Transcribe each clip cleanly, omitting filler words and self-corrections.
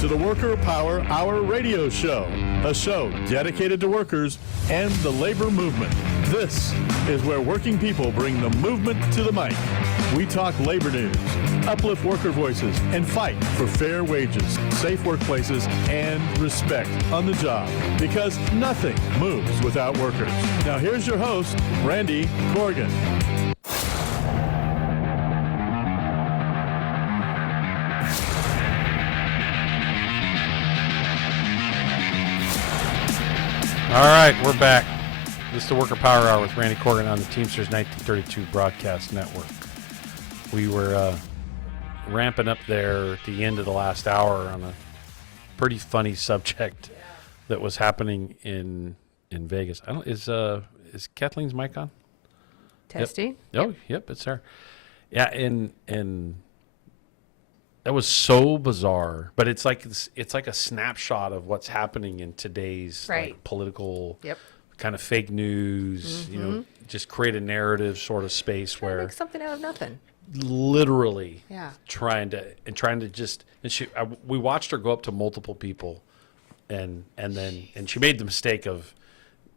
to the Worker Power Hour radio show, a show dedicated to workers and the labor movement. This is where working people bring the movement to the mic. We talk labor news, uplift worker voices, and fight for fair wages, safe workplaces, and respect on the job, because nothing moves without workers. Now here's your host, Randy Corrigan. All right, we're back. This is the Worker Power Hour with Randy Corrigan on the Teamsters 1932 Broadcast Network. We were ramping up there at the end of the last hour on a pretty funny subject that was happening in Vegas. Is Kathleen's mic on? Testing. Yep. Oh, yep, it's there. Yeah, and that was so bizarre, but it's like a snapshot of what's happening in today's like, political kind of fake news. You know, just create a narrative sort of space where make something out of nothing. Literally, trying to just. And we watched her go up to multiple people, and she made the mistake of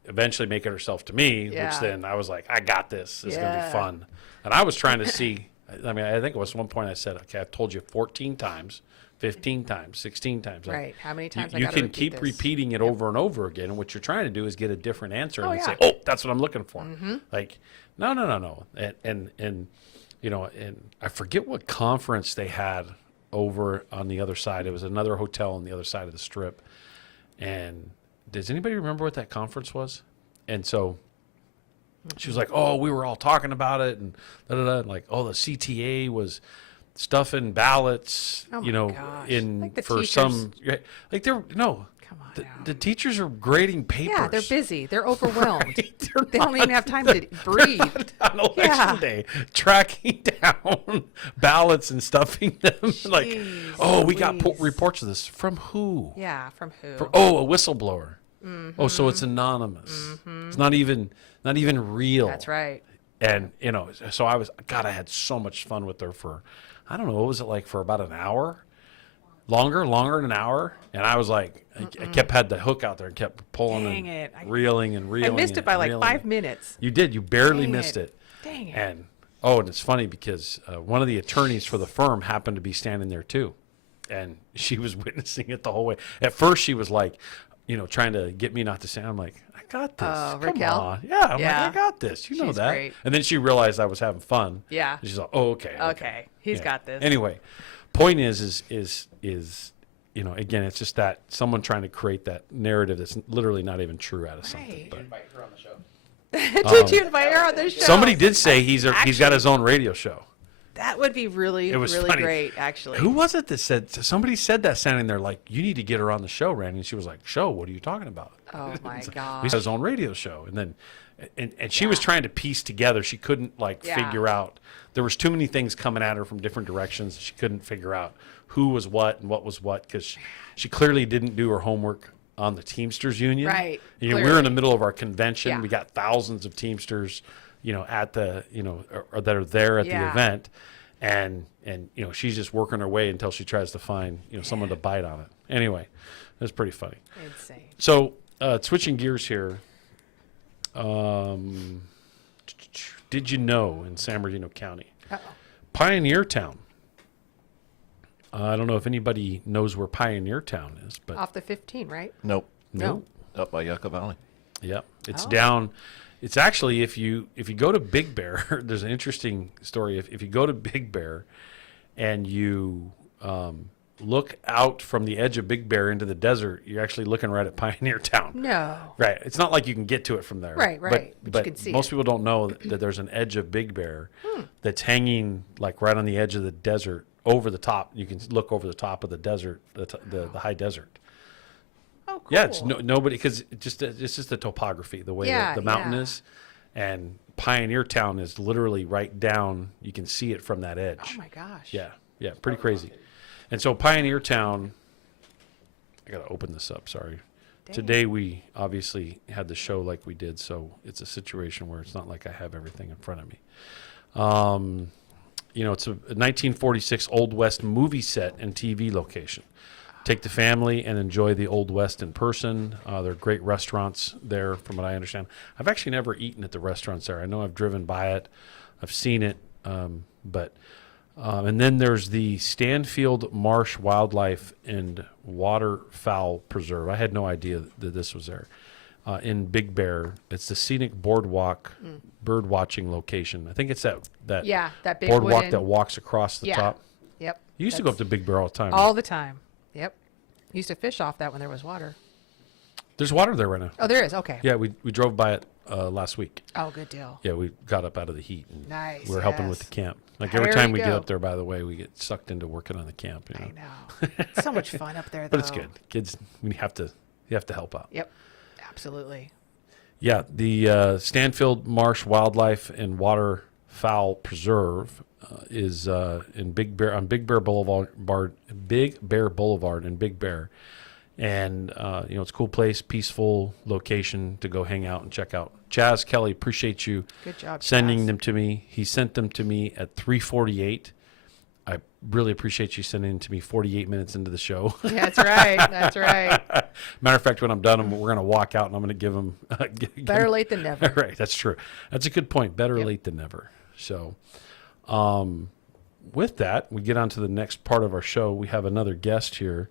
eventually making herself to me, which then I was like, I got this. It's gonna be fun, and I was trying to see. I mean, I think it was one point I said, okay, I've told you 14 times, 15 times, 16 times. Right. How many times you can keep repeating it over and over again. And what you're trying to do is get a different answer and say, oh, that's what I'm looking for. Like, no. And you know, and I forget what conference they had over on the other side. It was another hotel on the other side of the strip. And does anybody remember what that conference was? And so she was like, oh, we were all talking about it, and and like, oh, the CTA was stuffing ballots, like for teachers. some, like they're no. Come on, the teachers are grading papers. Yeah, they're busy. They're overwhelmed. Right? They don't even have time to breathe. On election day, tracking down ballots and stuffing them. Like, oh, we got reports of this. From who? Yeah, from who? A whistleblower. Oh, so it's anonymous. It's not even real. That's right. And, so I had so much fun with her for, I don't know, what was it like for about an hour? Longer than an hour. And I was like, I had the hook out there and kept pulling reeling. I missed it by like 5 minutes. You did. You barely missed it. Dang it. And it's funny because one of the attorneys for the firm happened to be standing there too. And she was witnessing it the whole way. At first she was like, trying to get me not to say, I'm like, I got this. Come Raquel? on. Yeah, I'm like, I got this. You know She's that. Great. And then she realized I was having fun. Yeah. And she's like, oh, okay. Okay. He's got this. Anyway, point is, again, it's just that someone trying to create that narrative that's literally not even true out of something. But Invite her on the show. Did you invite her on the show? somebody did say he's got his own radio show. That would be really funny. great, actually. Who was it that said? Somebody said that standing there, like, you need to get her on the show, Randy. And she was like, show? What are you talking about? Oh my God. He has his own radio show, and then, and she was trying to piece together. She couldn't figure out. There was too many things coming at her from different directions. She couldn't figure out who was what and what was what because she clearly didn't do her homework on the Teamsters Union. Right. We were in the middle of our convention. Yeah. We got thousands of Teamsters, at the or that are there at the event. And she's just working her way until she tries to find someone to bite on it. Anyway, it was pretty funny. Insane. So switching gears here, did you know in San Bernardino County, Pioneer Town? I don't know if anybody knows where Pioneer Town is, but Off the 15, right? Nope. No. Up by Yucca Valley. Yep, it's down. It's actually if you go to Big Bear, there's an interesting story. If you go to Big Bear, and you look out from the edge of Big Bear into the desert, you're actually looking right at Pioneer Town. No. Right. It's not like you can get to it from there. Right. But you can see most it. people don't know that there's an edge of Big Bear that's hanging like right on the edge of the desert over the top. You can look over the top of the desert, the high desert. Oh, cool. Yeah, it's nobody because it's just the topography, the way the mountain is, and Pioneer Town is literally right down. You can see it from that edge. Oh my gosh. Yeah, pretty crazy. And so Pioneer Town, I got to open this up, sorry. Dang. Today we obviously had the show like we did, so it's a situation where it's not like I have everything in front of me. It's a 1946 Old West movie set and TV location. take the family and enjoy the Old West in person. There are great restaurants there, from what I understand. I've actually never eaten at the restaurants there. I know I've driven by it, I've seen it, and then there's the Stanfield Marsh Wildlife and Waterfowl Preserve. I had no idea that this was there. In Big Bear, it's the scenic boardwalk bird watching location. I think it's that that big boardwalk wooden, that walks across the top. Yep. You used to go up to Big Bear all the time. All the time. Yep. Used to fish off that when there was water. There's water there right now. Oh, there is. Okay. Yeah, we drove by it last week. Oh, good deal. Yeah, we got up out of the heat. And Nice, we were helping with yes. the camp. Like every There time you we get go. up there, by the way, we get sucked into working on the camp. You know? I know. It's so much fun up there, though. But it's good. Kids, you have to help out. Yep. Absolutely. Yeah, the Stanfield Marsh Wildlife and Waterfowl Preserve is in Big Bear on Big Bear Boulevard, Big Bear Boulevard in Big Bear, and it's a cool place, peaceful location to go hang out and check out. Chaz Kelly, appreciate you Good job, sending Chaz. them to me. He sent them to me at 3:48. I really appreciate you sending them to me 48 minutes into the show. Yeah, that's right. That's right. Matter of fact, when I'm done, we're going to walk out and I'm going to give them. Better late than never. Right, that's true. That's a good point. Better Yep. late than never. So, with that, we get on to the next part of our show. We have another guest here,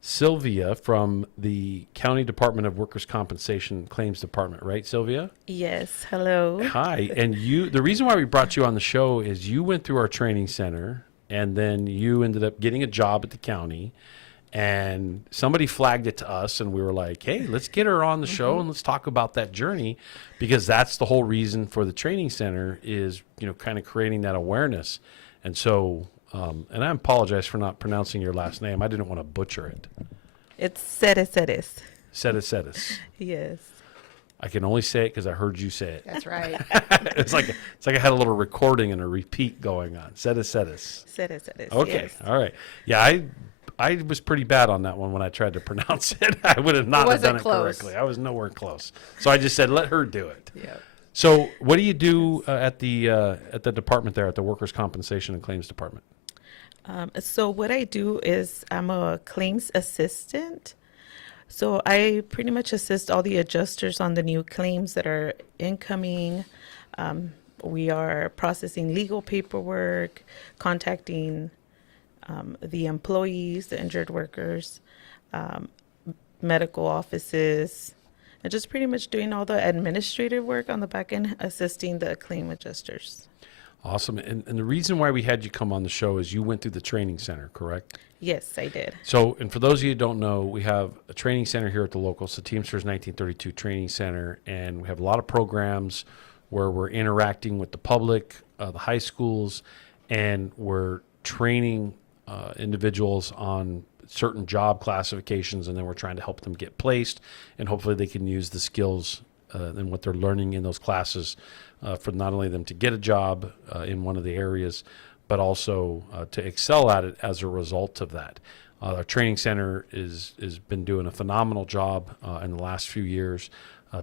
Sylvia from the County Department of Workers' Compensation Claims Department, right, Sylvia? Yes, hello. Hi. And the reason why we brought you on the show is you went through our training center and then you ended up getting a job at the county. And somebody flagged it to us, and we were like, hey, let's get her on the show and let's talk about that journey, because that's the whole reason for the training center is, kind of creating that awareness. And so, and I apologize for not pronouncing your last name. I didn't want to butcher it. It's Ceres. Sedis. Yes. I can only say it because I heard you say it. That's right. It's like I had a little recording and a repeat going on. Sedis. Ceres. Okay. Yes. All right. Yeah, I was pretty bad on that one when I tried to pronounce it. I would have not have wasn't done it close. correctly. I was nowhere close. So I just said, let her do it. Yeah. So what do you do at the department there, at the Workers' Compensation and Claims Department? So what I do is I'm a claims assistant. So I pretty much assist all the adjusters on the new claims that are incoming. We are processing legal paperwork, contacting the employees, the injured workers, medical offices, and just pretty much doing all the administrative work on the back end, assisting the claim adjusters. Awesome. And the reason why we had you come on the show is you went through the training center, correct? Yes, I did. So, and for those of you who don't know, we have a training center here at the local, so Teamsters 1932 Training Center, and we have a lot of programs where we're interacting with the public, the high schools, and we're training individuals on certain job classifications, and then we're trying to help them get placed, and hopefully they can use the skills and what they're learning in those classes for not only them to get a job in one of the areas, but also to excel at it as a result of that. Our training center has been doing a phenomenal job in the last few years.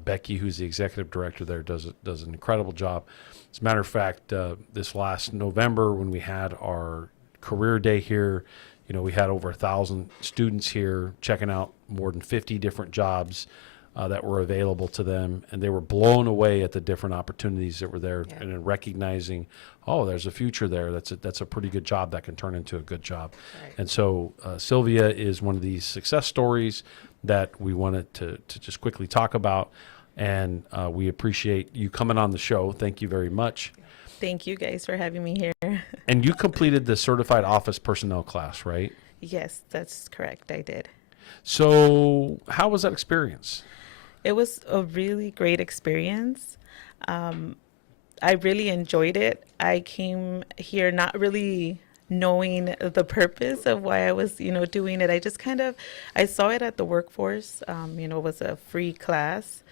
Becky, who's the executive director there, does an incredible job. As a matter of fact, this last November when we had our career day here, we had over 1,000 students here checking out more than 50 different jobs that were available to them, and they were blown away at the different opportunities that were there, and in recognizing, oh, there's a future there. That's a pretty good job that can turn into a good job. Right. And so Sylvia is one of these success stories that we wanted to just quickly talk about, and we appreciate you coming on the show. Thank you very much. Thank you guys for having me here. And you completed the certified office personnel class, right? Yes, that's correct. I did. So how was that experience? It was a really great experience. I really enjoyed it. I came here not really knowing the purpose of why I was, doing it. I just I saw it at the workforce. It was a free class,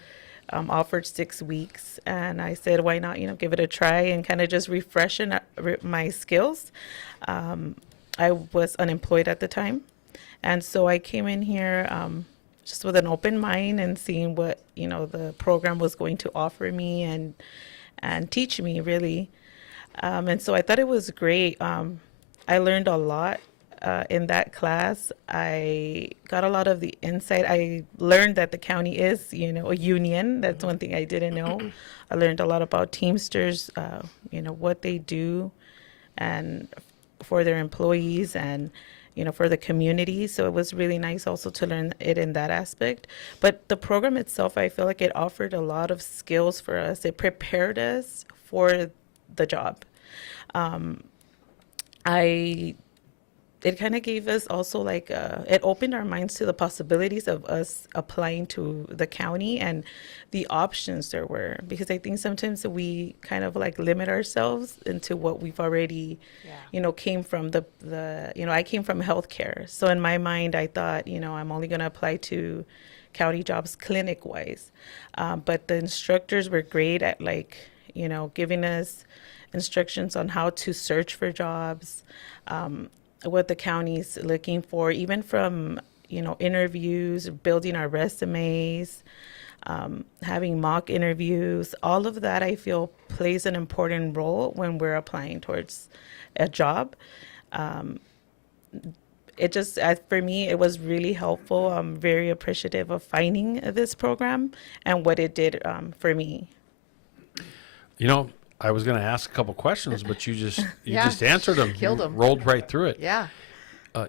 offered 6 weeks. And I said, why not, give it a try and kind of just refreshing my skills. I was unemployed at the time. And so I came in here just with an open mind and seeing what, the program was going to offer me and teach me, really. And so I thought it was great. I learned a lot. in that class, I got a lot of the insight. I learned that the county is, a union. That's one thing I didn't know. I learned a lot about Teamsters, what they do and for their employees and, for the community. So it was really nice also to learn it in that aspect. But the program itself, I feel like it offered a lot of skills for us. It prepared us for the job. It kind of gave us also like, it opened our minds to the possibilities of us applying to the county and the options there were, because I think sometimes we kind of like limit ourselves into what we've already, came from I came from healthcare. So in my mind, I thought, I'm only going to apply to county jobs clinic wise. But the instructors were great at giving us instructions on how to search for jobs, what the county's looking for, even from, interviews, building our resumes, having mock interviews. All of that, I feel, plays an important role when we're applying towards a job. It just, for me, it was really helpful. I'm very appreciative of finding this program and what it did for me. I was going to ask a couple questions, but you just Yeah. answered them. Killed You 'em. rolled right through it. Yeah.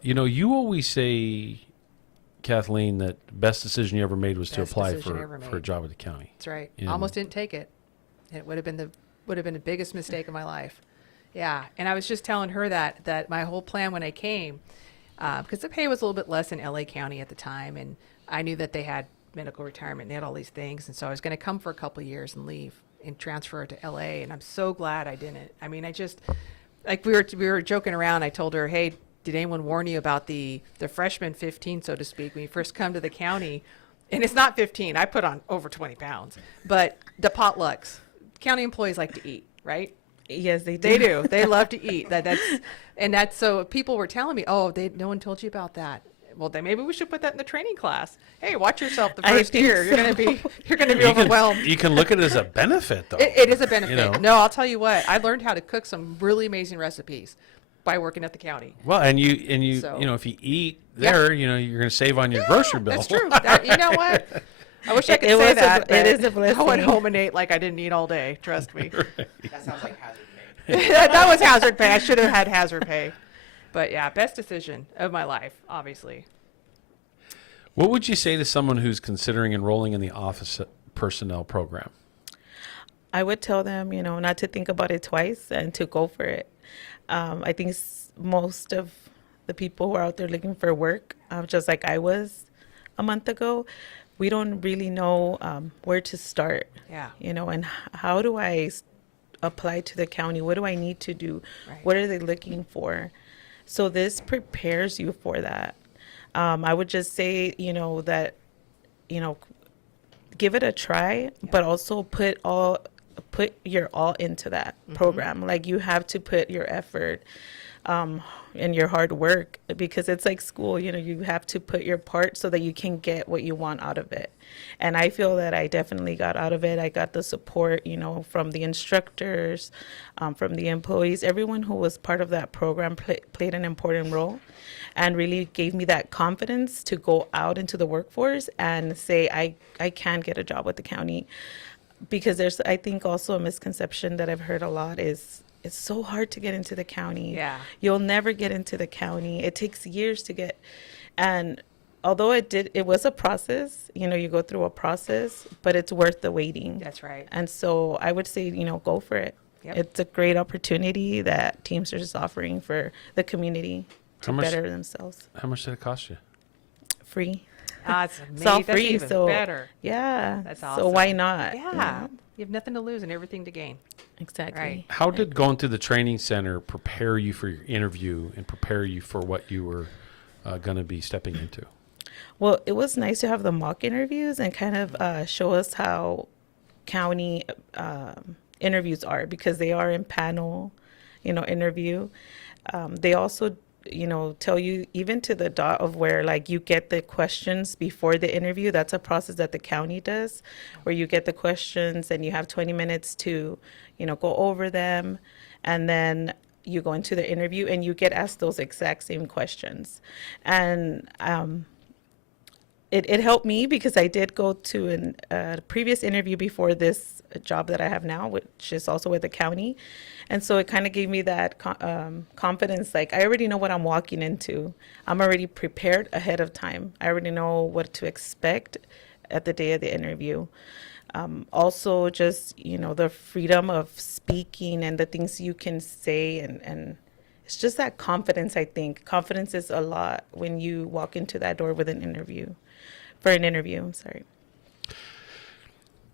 You always say, Kathleen, that the best decision you ever made was to Best apply decision I ever for a made. job with the county. That's right. And- Almost didn't take it. It would have been the biggest mistake of my life. Yeah. And I was just telling her that my whole plan when I came, because the pay was a little bit less in LA County at the time, and I knew that they had medical retirement and they had all these things, and so I was going to come for a couple of years and leave and transfer to LA, and I'm so glad I didn't. I mean, I just, like we were joking around. I told her, hey, did anyone warn you about the freshman 15, so to speak, when you first come to the county? And it's not 15. I put on over 20 pounds. But the potlucks, county employees like to eat, right? Yes, they do. They do. They love to eat. That's so people were telling me, oh, no one told you about that. Well, then maybe we should put that in the training class. Hey, watch yourself the I first think year. You're gonna be overwhelmed. You can look at it as a benefit, though. It is a benefit. know. No, I'll tell you what. I learned how to cook some really amazing recipes by working at the county. Well, and you So- if you eat Yep. there, you're going to save on your grocery bill. That's true. You know what? I wish I could It say was that. it is a but I went blessing. home and ate like I didn't eat all day. Trust me. That sounds like hazard pay. That was hazard pay. I should have had hazard pay. But yeah, best decision of my life, obviously. What would you say to someone who's considering enrolling in the office personnel program? I would tell them, not to think about it twice and to go for it. I think most of the people who are out there looking for work, just like I was a month ago, we don't really know where to start. Yeah. And how do I apply to the county? What do I need to do? Right. What are they looking for? So this prepares you for that. I would just say, that, give it a try, but also put your all into that program. Like you have to put your effort and your hard work, because it's like school, you have to put your part so that you can get what you want out of it. And I feel that I definitely got out of it. I got the support, from the instructors, from the employees. Everyone who was part of that program played an important role and really gave me that confidence to go out into the workforce and say, I can get a job with the county. Because there's, I think, also a misconception that I've heard a lot is it's so hard to get into the county. Yeah. You'll never get into the county. It takes years to get. And although it was a process, you go through a process, but it's worth the waiting. That's right. And so I would say, go for it. Yep. It's a great opportunity that Teamsters is offering for the community to How much- better themselves. How much did it cost you? Free. It's It's all amazing. free, That's even so better. yeah. That's So awesome. why not? Yeah. You have nothing to lose and everything to gain. Exactly. Right. How did going through the training center prepare you for your interview and prepare you for what you were going to be stepping into? Well, it was nice to have the mock interviews and kind of show us how county interviews are, because they are in panel, interview. They also, tell you even to the dot of where like you get the questions before the interview. That's a process that the county does, where you get the questions and you have 20 minutes to, go over them. And then you go into the interview and you get asked those exact same questions. And it helped me because I did go to a previous interview before this job that I have now, which is also with the county. And so it kind of gave me that confidence, like I already know what I'm walking into. I'm already prepared ahead of time. I already know what to expect at the day of the interview. Also, just, the freedom of speaking and the things you can say. And it's just that confidence, I think. Confidence is a lot when you walk into that door with an interview. For an interview, I'm sorry.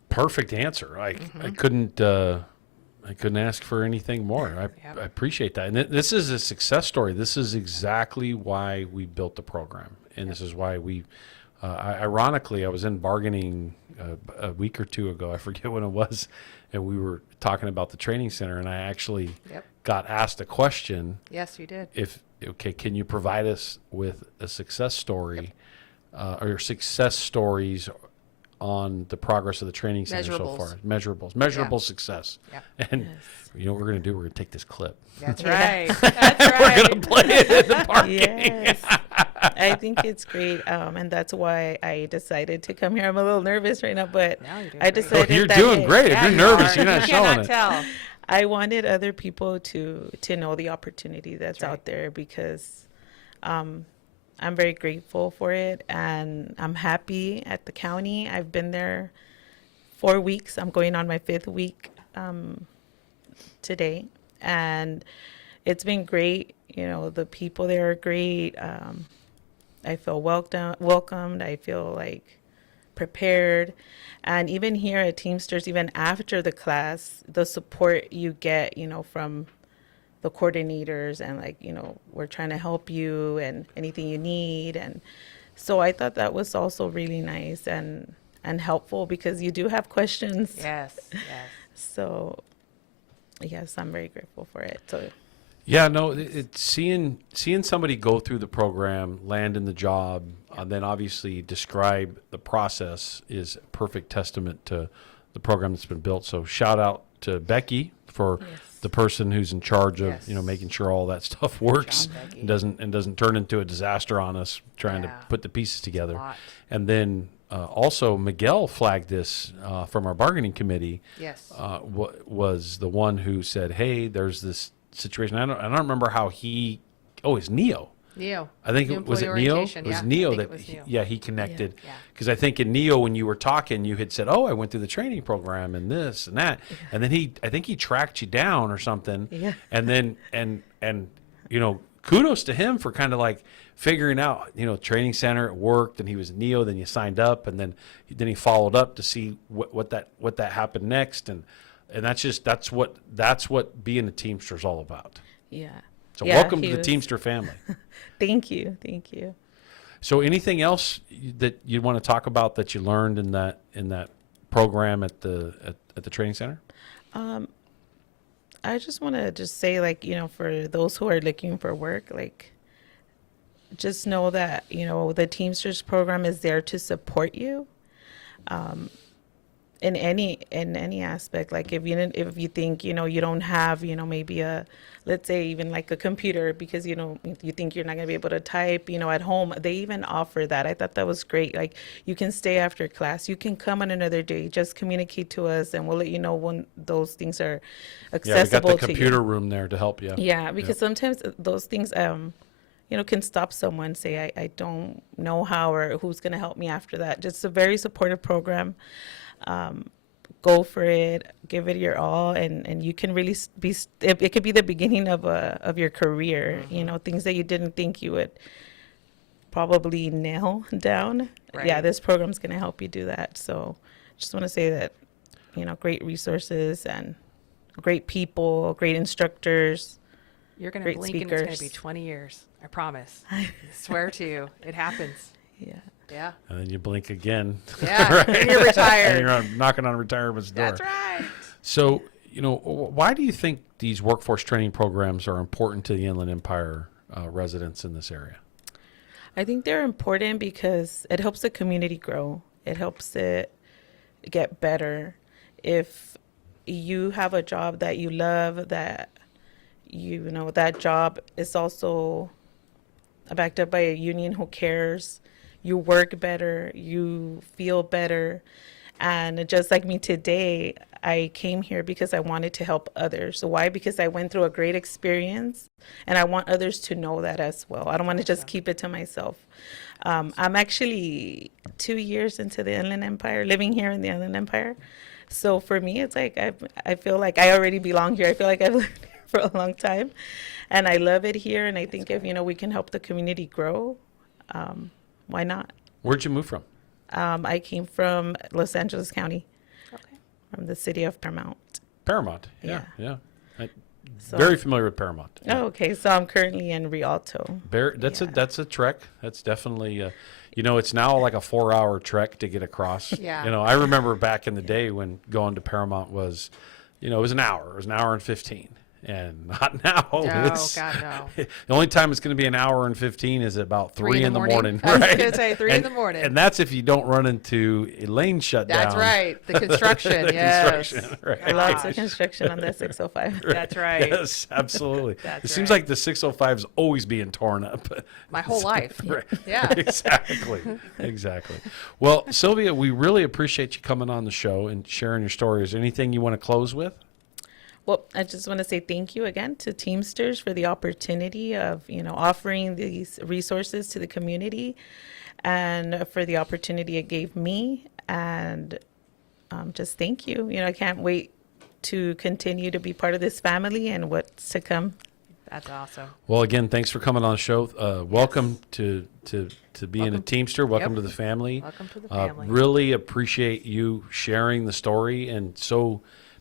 Perfect answer. I couldn't ask for anything more. I appreciate that. And this is a success story. This is exactly why we built the program, and this is why we. Ironically, I was in bargaining a week or two ago. I forget when it was, and we were talking about the training center, and I actually got asked a question. Yes, you did. Can you provide us with a success story, or success stories on the progress of the training center so far? Measurable success. Yeah. And you know what we're going to do? We're going to take this clip. That's right. That's right. We're going to play it in the parking. Yes. I think it's great. And that's why I decided to come here. I'm a little nervous right now, but I decided you're doing great. If you're nervous, you're not showing it. Tell. I wanted other people to know the opportunity that's out there, because I'm very grateful for it, and I'm happy at the county. I've been there 4 weeks. I'm going on my 5th week today, and it's been great. The people there are great. I feel welcomed. I feel like prepared. And even here at Teamsters, even after the class, the support you get, from the coordinators, and we're trying to help you and anything you need. And so I thought that was also really nice and helpful, because you do have questions. Yes. So yes, I'm very grateful for it. So yeah, no, it's seeing somebody go through the program, land in the job, then obviously describe the process is a perfect testament to the program that's been built. So shout out to Becky for the person who's in charge of making sure all that stuff works and doesn't turn into a disaster on us trying to put the pieces together. And then also Miguel flagged this from our bargaining committee. Yes. Was the one who said, "Hey, there's this situation." I don't remember how he. Oh, it's Neo. I think it was Neo. It was Neo that he connected, because I think in Neo, when you were talking, you had said, "Oh, I went through the training program and this and that," and then I think he tracked you down or something. And then and kudos to him for kind of like figuring out, training center, it worked, and he was Neo. Then you signed up, and then he followed up to see what that happened next, and that's what being a Teamster is all about. Yeah. So welcome to the Teamster family. Thank you. So anything else that you want to talk about that you learned in that program at the training center? I just want to say, for those who are looking for work, just know that, the Teamsters program is there to support you. In any aspect, if you think you don't have maybe let's say even like a computer, because you think you're not going to be able to type at home, they even offer that. I thought that was great. You can stay after class, you can come on another day, just communicate to us and we'll let you know when those things are accessible. We got the computer room there to help you. Because sometimes those things can stop someone, say I don't know how or who's going to help me after that. Just a very supportive program. Go for it, give it your all, and you can really it could be the beginning of your career. Things that you didn't think you would probably nail down. This program's going to help you do that. So just want to say that great resources and great people, great instructors. You're going to blink speakers. And it's going to be 20 years. I promise. I swear to you, it happens. Yeah. And then you blink again. Yeah. Right? And you're retired. And you're knocking on retirement's door. That's right. So, why do you think these workforce training programs are important to the Inland Empire residents in this area? I think they're important because it helps the community grow. It helps it get better. If you have a job that you love, that you know, that job is also backed up by a union who cares. You work better, you feel better. And just like me today, I came here because I wanted to help others. So why? Because I went through a great experience and I want others to know that as well. I don't want to just keep it to myself. I'm actually 2 years into the Inland Empire, living here in the Inland Empire. So for me, it's like I feel like I already belong here. I feel like I've lived here for a long time, and I love it here. And I think if we can help the community grow, why not? Where'd you move from? I came from Los Angeles County, Okay. from the city of Paramount. Paramount. Yeah. So, Very familiar with Paramount. Yeah. Oh, okay. So I'm currently in Rialto. That's a trek. That's definitely it's now like a 4-hour trek to get across. Yeah. I remember back in the day when going to Paramount was, it was an hour. It was an hour and 15. And not now. No, It's, God, no. The only time it's going to be an hour and 15 is about 3 in the morning. I was Right? going to say 3 in the morning. And that's if you don't run into a lane shutdown. That's right. The construction. The yes. construction, right. Lots Gosh. of construction on the 605. That's right. Yes, absolutely. That's It seems right. like the 605 is always being torn up. My whole life. Right. Yeah. Exactly. Well, Sylvia, we really appreciate you coming on the show and sharing your story. Is there anything you want to close with? Well, I just want to say thank you again to Teamsters for the opportunity of, offering these resources to the community and for the opportunity it gave me. And just thank you. I can't wait to continue to be part of this family and what's to come. That's awesome. Well, again, thanks for coming on the show. Welcome to being a Teamster. Welcome to the family. Welcome to the family. Really appreciate you sharing the story and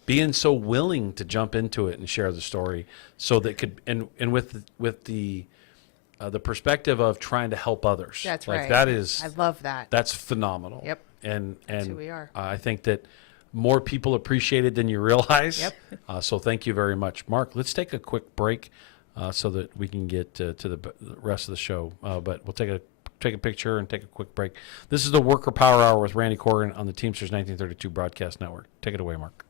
being so willing to jump into it and share the story, so that with the perspective of trying to help others. That's like right. that is, I love that. that's phenomenal. Yep. And who we are. I think that more people appreciate it than you realize. Yep. So thank you very much, Mark. Let's take a quick break so that we can get to the rest of the show. But we'll take a picture and take a quick break. This is the Worker Power Hour with Randy Corrigan on the Teamsters 1932 Broadcast Network. Take it away, Mark.